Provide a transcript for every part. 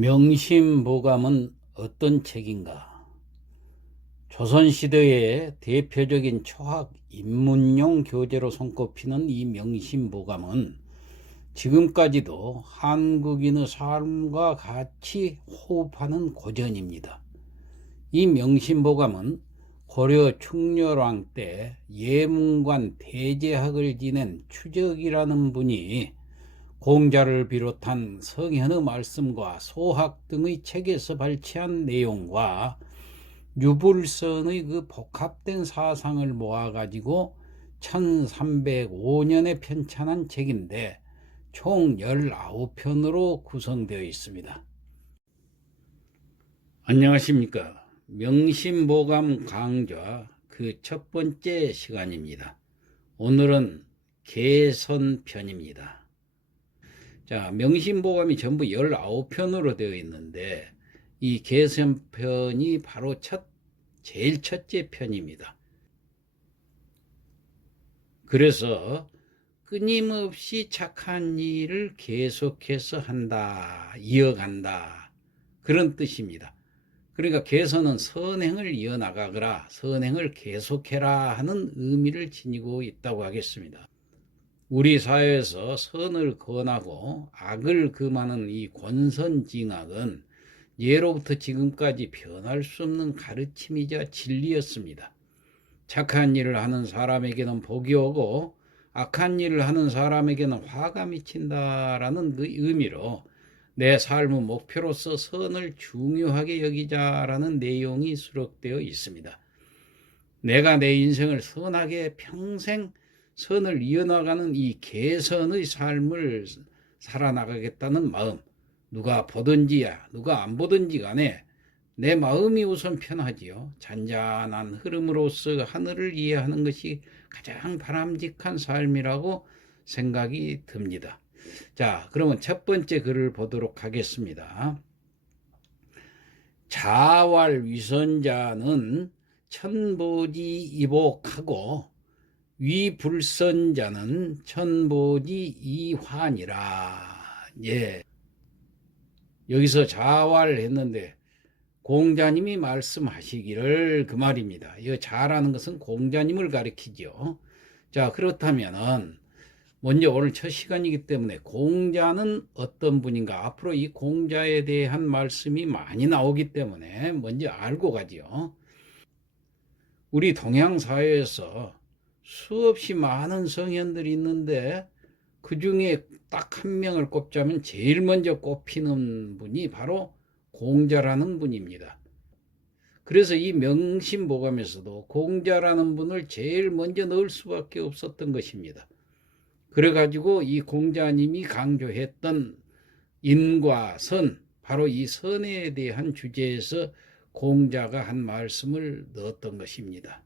명심보감은 어떤 책인가? 조선시대의 대표적인 초학 입문용 교재로 손꼽히는 이 명심보감은 지금까지도 한국인의 삶과 같이 호흡하는 고전입니다. 이 명심보감은 고려 충렬왕 때 예문관 대제학을 지낸 추적이라는 분이 공자를 비롯한 성현의 말씀과 소학 등의 책에서 발췌한 내용과 유불선의 그 복합된 사상을 모아가지고 1305년에 편찬한 책인데 총 19편으로 구성되어 있습니다. 안녕하십니까. 명심보감 강좌 그 첫 번째 시간입니다. 오늘은 개선편입니다. 자, 명심보감이 전부 19편으로 되어 있는데 이 개선편이 바로 제일 첫째 편입니다. 그래서 끊임없이 착한 일을 계속해서 한다, 이어간다, 그런 뜻입니다. 그러니까 개선은 선행을 이어나가거라, 선행을 계속해라 하는 의미를 지니고 있다고 하겠습니다. 우리 사회에서 선을 권하고 악을 금하는 이 권선징악은 예로부터 지금까지 변할 수 없는 가르침이자 진리였습니다. 착한 일을 하는 사람에게는 복이 오고 악한 일을 하는 사람에게는 화가 미친다라는 그 의미로 내 삶의 목표로서 선을 중요하게 여기자라는 내용이 수록되어 있습니다. 내가 내 인생을 선하게 평생 선을 이어나가는 이 개선의 삶을 살아나가겠다는 마음, 누가 보든지야 누가 안 보든지 간에 내 마음이 우선 편하지요. 잔잔한 흐름으로서 하늘을 이해하는 것이 가장 바람직한 삶이라고 생각이 듭니다. 자, 그러면 첫 번째 글을 보도록 하겠습니다. 자활위선자는 천보지 이복하고 위불선자는 천보지 이환이라. 예. 여기서 자활했는데 공자님이 말씀하시기를 그 말입니다. 이 자라는 것은 공자님을 가리키죠. 자, 그렇다면은 먼저 오늘 첫 시간이기 때문에 공자는 어떤 분인가? 앞으로 이 공자에 대한 말씀이 많이 나오기 때문에 먼저 알고 가죠. 우리 동양 사회에서 수없이 많은 성현들이 있는데 그 중에 딱 한 명을 꼽자면 제일 먼저 꼽히는 분이 바로 공자라는 분입니다. 그래서 이 명심보감에서도 공자라는 분을 제일 먼저 넣을 수밖에 없었던 것입니다. 그래가지고 이 공자님이 강조했던 인과 선, 바로 이 선에 대한 주제에서 공자가 한 말씀을 넣었던 것입니다.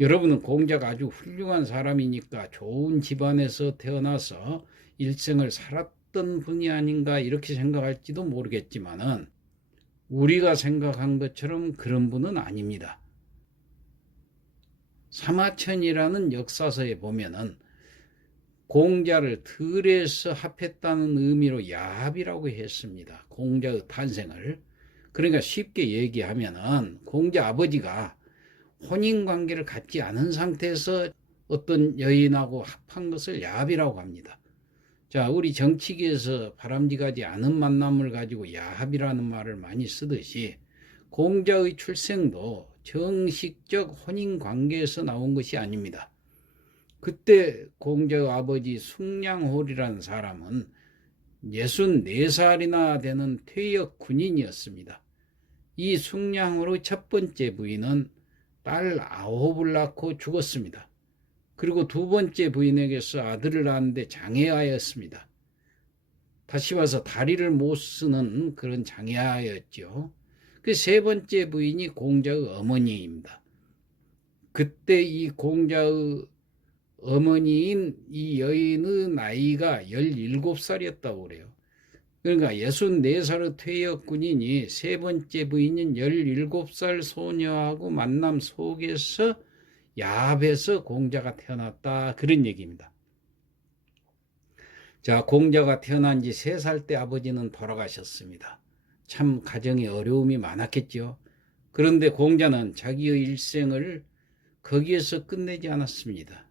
여러분은 공자가 아주 훌륭한 사람이니까 좋은 집안에서 태어나서 일생을 살았던 분이 아닌가 이렇게 생각할지도 모르겠지만은 우리가 생각한 것처럼 그런 분은 아닙니다. 사마천이라는 역사서에 보면은 공자를 들에서 합했다는 의미로 야합이라고 했습니다. 공자의 탄생을. 그러니까 쉽게 얘기하면은 공자 아버지가 혼인관계를 갖지 않은 상태에서 어떤 여인하고 합한 것을 야합이라고 합니다. 자, 우리 정치계에서 바람직하지 않은 만남을 가지고 야합이라는 말을 많이 쓰듯이 공자의 출생도 정식적 혼인관계에서 나온 것이 아닙니다. 그때 공자의 아버지 숭량홀이라는 사람은 64살이나 되는 퇴역 군인이었습니다. 이 숭량홀의 첫 번째 부인은 딸 9을 낳고 죽었습니다. 그리고 두 번째 부인에게서 아들을 낳았는데 장애아였습니다. 다시 봐서 다리를 못 쓰는 그런 장애아였죠. 그 세 번째 부인이 공자의 어머니입니다. 그때 이 공자의 어머니인 이 여인의 나이가 17살이었다고 그래요. 그러니까 64살의 퇴역 군인이 세 번째 부인인 17살 소녀하고 만남 속에서 야합에서 공자가 태어났다, 그런 얘기입니다. 자, 공자가 태어난 지 3살 때 아버지는 돌아가셨습니다. 참 가정에 어려움이 많았겠죠. 그런데 공자는 자기의 일생을 거기에서 끝내지 않았습니다.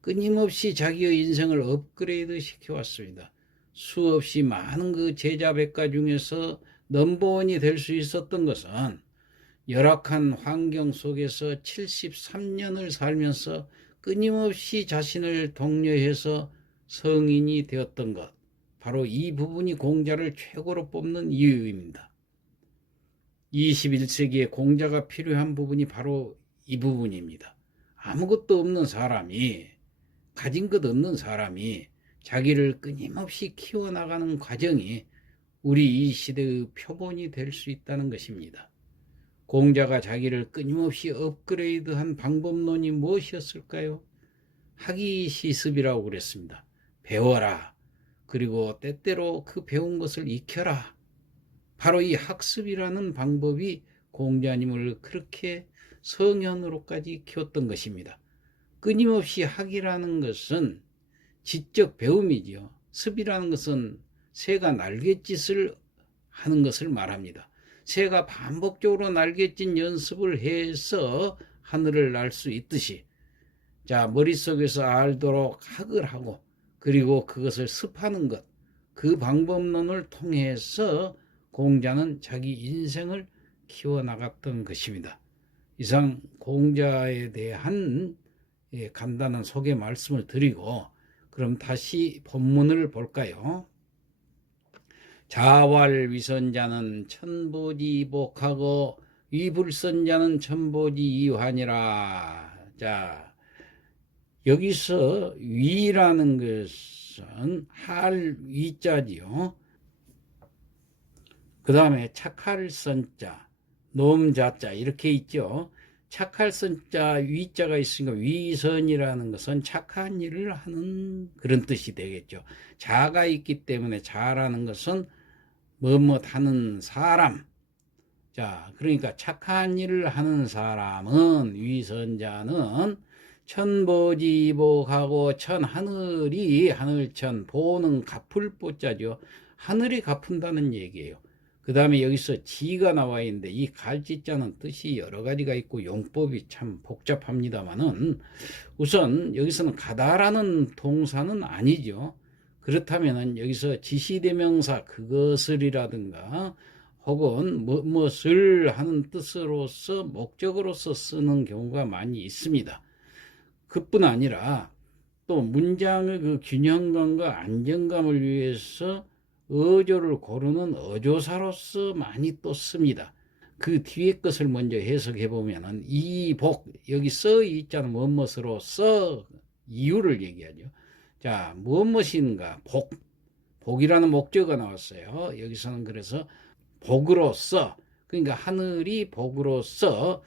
끊임없이 자기의 인생을 업그레이드 시켜왔습니다. 수없이 많은 그 제자 백가 중에서 넘버원이 될 수 있었던 것은 열악한 환경 속에서 73년을 살면서 끊임없이 자신을 독려해서 성인이 되었던 것, 바로 이 부분이 공자를 최고로 뽑는 이유입니다. 21세기에 공자가 필요한 부분이 바로 이 부분입니다. 아무것도 없는 사람이, 가진 것 없는 사람이 자기를 끊임없이 키워나가는 과정이 우리 이 시대의 표본이 될 수 있다는 것입니다. 공자가 자기를 끊임없이 업그레이드한 방법론이 무엇이었을까요? 학이시습이라고 그랬습니다. 배워라. 그리고 때때로 그 배운 것을 익혀라. 바로 이 학습이라는 방법이 공자님을 그렇게 성현으로까지 키웠던 것입니다. 끊임없이 학이라는 것은 지적 배움이지요. 습이라는 것은 새가 날갯짓을 하는 것을 말합니다. 새가 반복적으로 날갯짓 연습을 해서 하늘을 날 수 있듯이, 자, 머릿속에서 알도록 학을 하고 그리고 그것을 습하는 것, 그 방법론을 통해서 공자는 자기 인생을 키워나갔던 것입니다. 이상 공자에 대한 간단한 소개 말씀을 드리고, 그럼 다시 본문을 볼까요? 자왈위선자는 천보지복하고 위불선자는 천보지이환이라. 자, 여기서 위라는 것은 할 위자지요. 그 다음에 착할 선자, 놈자자 이렇게 있죠. 착할 선자, 위자가 있으니까 위선이라는 것은 착한 일을 하는 그런 뜻이 되겠죠. 자가 있기 때문에 자라는 것은 뭐뭐하는 사람. 자, 그러니까 착한 일을 하는 사람은, 위선자는 천보지복하고, 천하늘이, 하늘천, 보는 갚을 보자죠. 하늘이 갚은다는 얘기예요. 그 다음에 여기서 지가 나와 있는데 이 갈지자는 뜻이 여러 가지가 있고 용법이 참 복잡합니다만은, 우선 여기서는 가다라는 동사는 아니죠. 그렇다면 여기서 지시대명사 그것을이라든가 혹은 무엇을 하는 뜻으로서 목적으로서 쓰는 경우가 많이 있습니다. 그뿐 아니라 또 문장의 그 균형감과 안정감을 위해서 어조를 고르는 어조사로서 많이 또 씁니다. 그 뒤에 것을 먼저 해석해 보면은 이 복, 여기 써 있잖아요. 무엇으로써 이유를 얘기하죠. 자, 무엇인가? 복. 복이라는 목적어가 나왔어요. 여기서는 그래서 복으로써, 그러니까 하늘이 복으로써,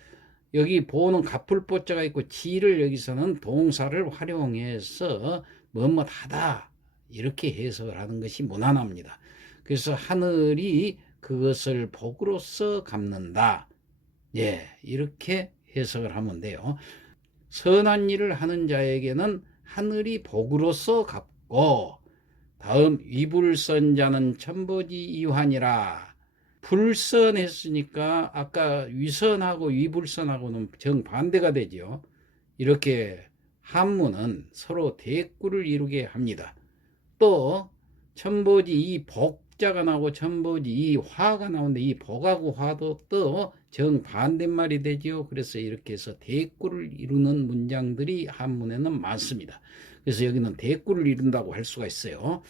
여기 보는 갚을 보자가 있고 지를 여기서는 동사를 활용해서 뭐뭐하다 이렇게 해석을 하는 것이 무난합니다. 그래서 하늘이 그것을 복으로써 갚는다. 예, 이렇게 해석을 하면 돼요. 선한 일을 하는 자에게는 하늘이 복으로써 갚고, 다음 위불선자는 천보지이환이라. 불선했으니까 아까 위선하고 위불선하고는 정반대가 되죠. 이렇게 한문은 서로 대꾸를 이루게 합니다. 또 천보지 이 복자가 나오고 천보지 이 화가 나오는데 이 복하고 화도 또 정반대말이 되죠. 그래서 이렇게 해서 대꾸를 이루는 문장들이 한문에는 많습니다. 그래서 여기는 대꾸를 이룬다고 할 수가 있어요.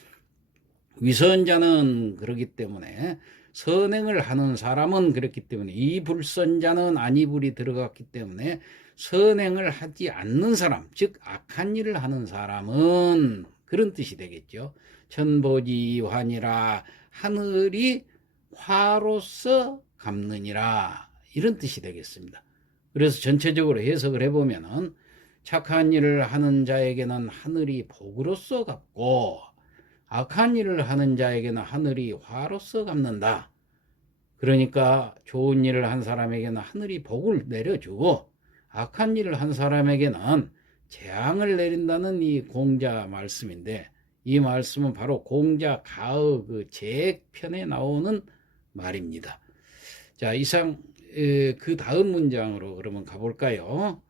위선자는 그렇기 때문에, 선행을 하는 사람은 그렇기 때문에, 이 불선자는 안이불이 들어갔기 때문에 선행을 하지 않는 사람, 즉 악한 일을 하는 사람은 그런 뜻이 되겠죠. 천보지환이라, 하늘이 화로서 갚느니라, 이런 뜻이 되겠습니다. 그래서 전체적으로 해석을 해보면은 착한 일을 하는 자에게는 하늘이 복으로써 갚고, 악한 일을 하는 자에게는 하늘이 화로써 갚는다. 그러니까 좋은 일을 한 사람에게는 하늘이 복을 내려주고, 악한 일을 한 사람에게는 재앙을 내린다는 이 공자 말씀인데, 이 말씀은 바로 공자 가의 그 제액편에 나오는 말입니다. 자, 이상 그 다음 문장으로 그러면 가볼까요?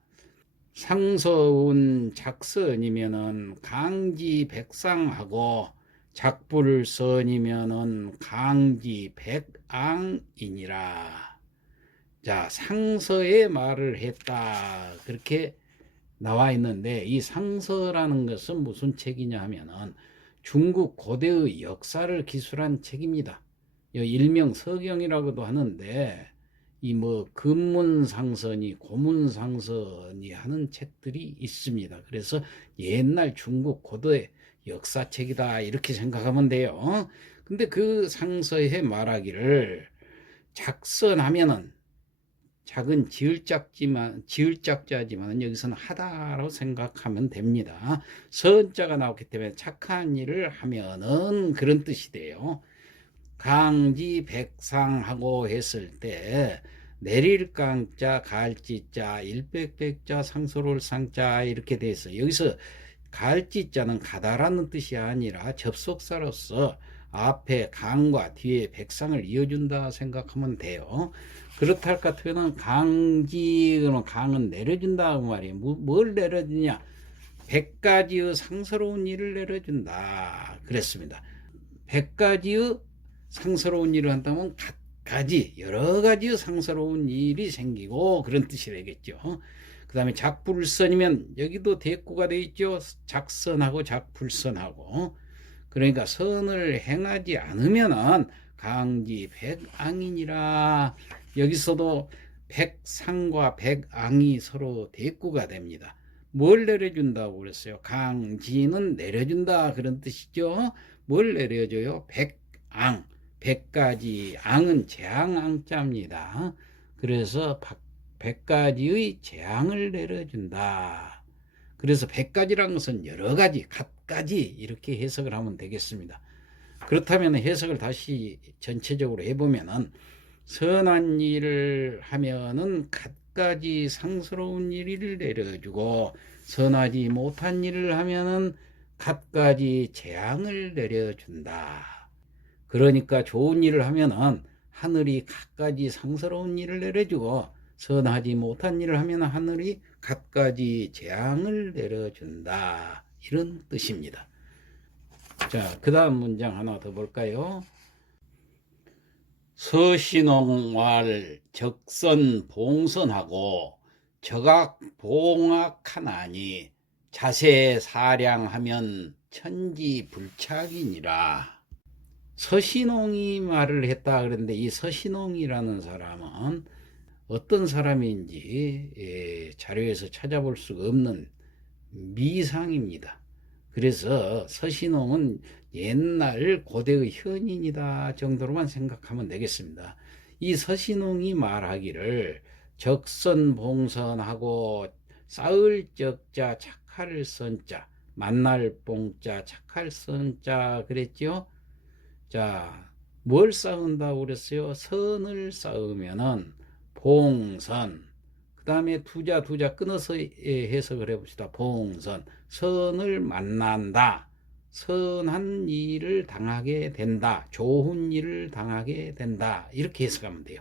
상서운 작선이면은 강지백상하고 작불선이면은 강지백앙이니라. 자, 상서의 말을 했다. 그렇게 나와 있는데, 이 상서라는 것은 무슨 책이냐 하면은 중국 고대의 역사를 기술한 책입니다. 일명 서경이라고도 하는데, 이 근문상선이 고문상선이 하는 책들이 있습니다. 그래서 옛날 중국 고대 역사책이다 이렇게 생각하면 돼요. 근데 그 상서에 말하기를 작선하면은 작은 지을짝자지만 여기서는 하다라고 생각하면 됩니다. 선자가 나왔기 때문에 착한 일을 하면은 그런 뜻이 돼요. 강지백상하고 했을 때 내릴 강자, 갈지자, 일백백자, 상서로울 상자 이렇게 돼 있어요. 여기서 갈지자는 가다라는 뜻이 아니라 접속사로서 앞에 강과 뒤에 백상을 이어준다 생각하면 돼요. 그렇다 할 것 같으면 강지는 강은 내려준다 그 말이에요. 뭘 내려주냐? 100가지의 상서로운 일을 내려준다 그랬습니다. 100가지의 상서로운 일을 한다면 가지 여러 가지의 상서로운 일이 생기고 그런 뜻이 되겠죠. 그 다음에 작불선이면 여기도 대꾸가 되어 있죠. 작선하고 작불선하고. 그러니까 선을 행하지 않으면은 강지백앙이니라. 여기서도 백상과 백앙이 서로 대꾸가 됩니다. 뭘 내려준다고 그랬어요? 강지는 내려준다 그런 뜻이죠. 뭘 내려줘요? 백앙. 100가지 앙은 재앙앙자입니다. 그래서 100가지의 재앙을 내려준다. 그래서 100가지란 것은 여러 가지, 갖가지 이렇게 해석을 하면 되겠습니다. 그렇다면 해석을 다시 전체적으로 해보면은 선한 일을 하면은 갖가지 상스러운 일을 내려주고 선하지 못한 일을 하면은 갖가지 재앙을 내려준다. 그러니까 좋은 일을 하면은 하늘이 갖가지 상스러운 일을 내려주고 선하지 못한 일을 하면 하늘이 갖가지 재앙을 내려준다. 이런 뜻입니다. 자, 그 다음 문장 하나 더 볼까요? 서신홍왈 적선 봉선하고 적악 봉악하나니 자세 사량하면 천지불착이니라. 서신홍이 말을 했다 그랬는데 이 서신홍이라는 사람은 어떤 사람인지 자료에서 찾아볼 수가 없는 미상입니다. 그래서 서신홍은 옛날 고대의 현인이다 정도로만 생각하면 되겠습니다. 이 서신홍이 말하기를 적선봉선하고 쌓을 적자 착할 선자 만날 봉자 착할 선자 그랬죠. 자, 뭘 쌓은다고 그랬어요? 선을 쌓으면은 봉선. 그 다음에 두자 끊어서 해석을 해봅시다. 봉선. 선을 만난다. 선한 일을 당하게 된다. 좋은 일을 당하게 된다. 이렇게 해석하면 돼요.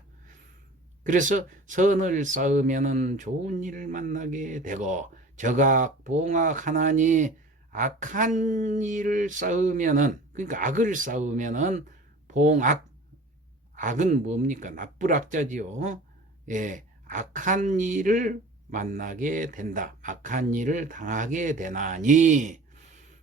그래서 선을 쌓으면은 좋은 일을 만나게 되고 적악, 봉악 하나니 악한 일을 쌓으면은 그러니까 악을 쌓으면은 봉악 악은 뭡니까? 나쁠 악자지요. 예, 악한 일을 만나게 된다. 악한 일을 당하게 되나니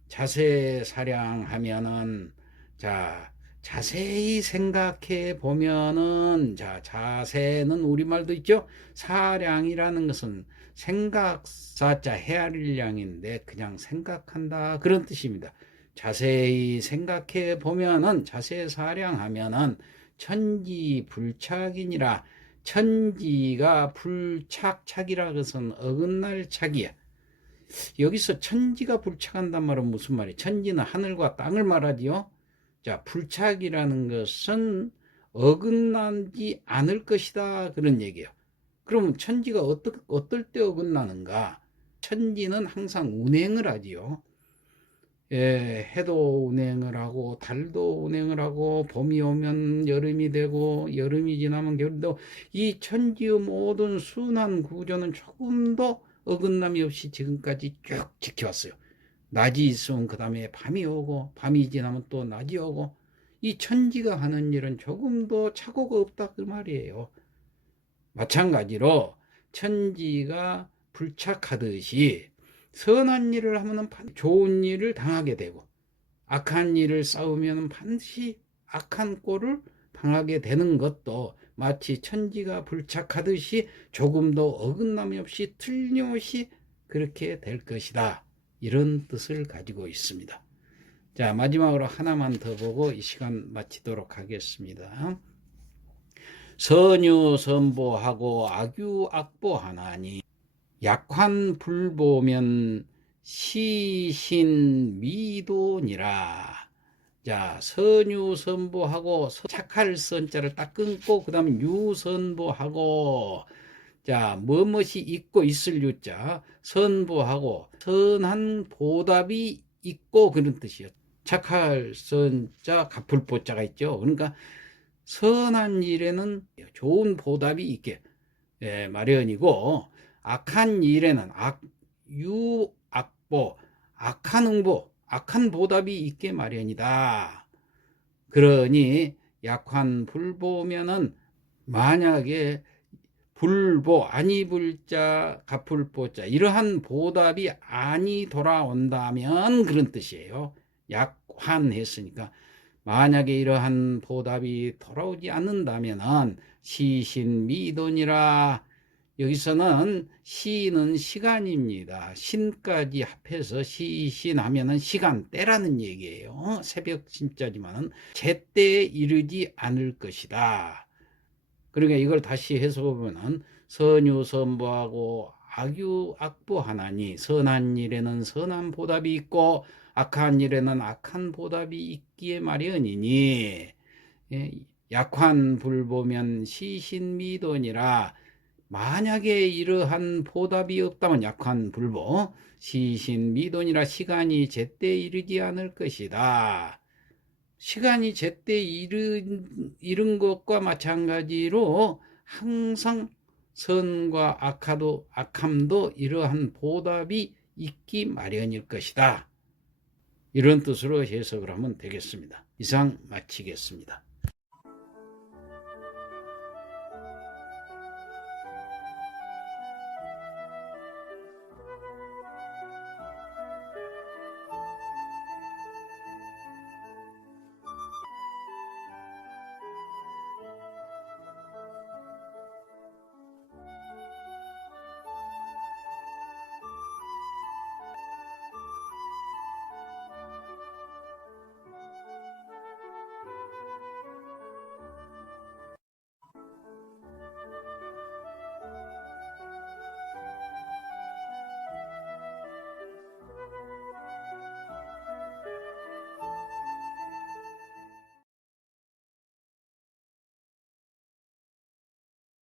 자세 사량하면은 자 자세히 생각해 보면은 자 자세는 우리말도 있죠. 사량이라는 것은 생각사자 헤아릴량인데 그냥 생각한다 그런 뜻입니다. 자세히 생각해 보면은 자세 사량하면은 천지불착이니라. 천지가 불착착이라 것은 어긋날 착이야. 여기서 천지가 불착한단 말은 무슨 말이에요? 천지는 하늘과 땅을 말하지요. 자, 불착이라는 것은 어긋나지 않을 것이다 그런 얘기예요. 그럼 천지가 어떨 때 어긋나는가? 천지는 항상 운행을 하지요. 해도 운행을 하고 달도 운행을 하고 봄이 오면 여름이 되고 여름이 지나면 겨울도 이 천지의 모든 순환 구조는 조금도 어긋남이 없이 지금까지 쭉 지켜왔어요. 낮이 있으면 그 다음에 밤이 오고 밤이 지나면 또 낮이 오고 이 천지가 하는 일은 조금도 착오가 없다 그 말이에요. 마찬가지로 천지가 불착하듯이 선한 일을 하면 좋은 일을 당하게 되고 악한 일을 싸우면 반드시 악한 꼴을 당하게 되는 것도 마치 천지가 불착하듯이 조금도 어긋남이 없이 틀림없이 그렇게 될 것이다. 이런 뜻을 가지고 있습니다. 자, 마지막으로 하나만 더 보고 이 시간 마치도록 하겠습니다. 선유선보하고 악유악보하나니 약환불보면 시신미도니라. 자, 선유선보하고 착할 선자를 딱 끊고 그 다음에 유선보하고 자, 무엇이 있고 있을 유자 선보하고 선한 보답이 있고 그런 뜻이요. 착할 선자 갚을 보자가 있죠. 그러니까 선한 일에는 좋은 보답이 있게 마련이고 악한 일에는 유악보 악한 응보 악한 보답이 있게 마련이다. 그러니 약환 불보면은 만약에 불보 아니 불자 갚을 보자 이러한 보답이 아니 돌아온다면 그런 뜻이에요. 약환했으니까 만약에 이러한 보답이 돌아오지 않는다면 시신미돈이라. 여기서는 시는 시간입니다. 신까지 합해서 시신하면은 시간대라는 얘기예요. 새벽 신자지만은 제때에 이르지 않을 것이다. 그러니까 이걸 다시 해석해보면은 선유선보하고 악유악보하나니 선한 일에는 선한 보답이 있고 악한 일에는 악한 보답이 있기에 마련이니 약환 불보면 시신미돈이라. 만약에 이러한 보답이 없다면 약환 불보 시신미돈이라 시간이 제때 이르지 않을 것이다. 시간이 제때 이른 것과 마찬가지로 항상 선과 악함도 이러한 보답이 있기 마련일 것이다. 이런 뜻으로 해석을 하면 되겠습니다. 이상 마치겠습니다.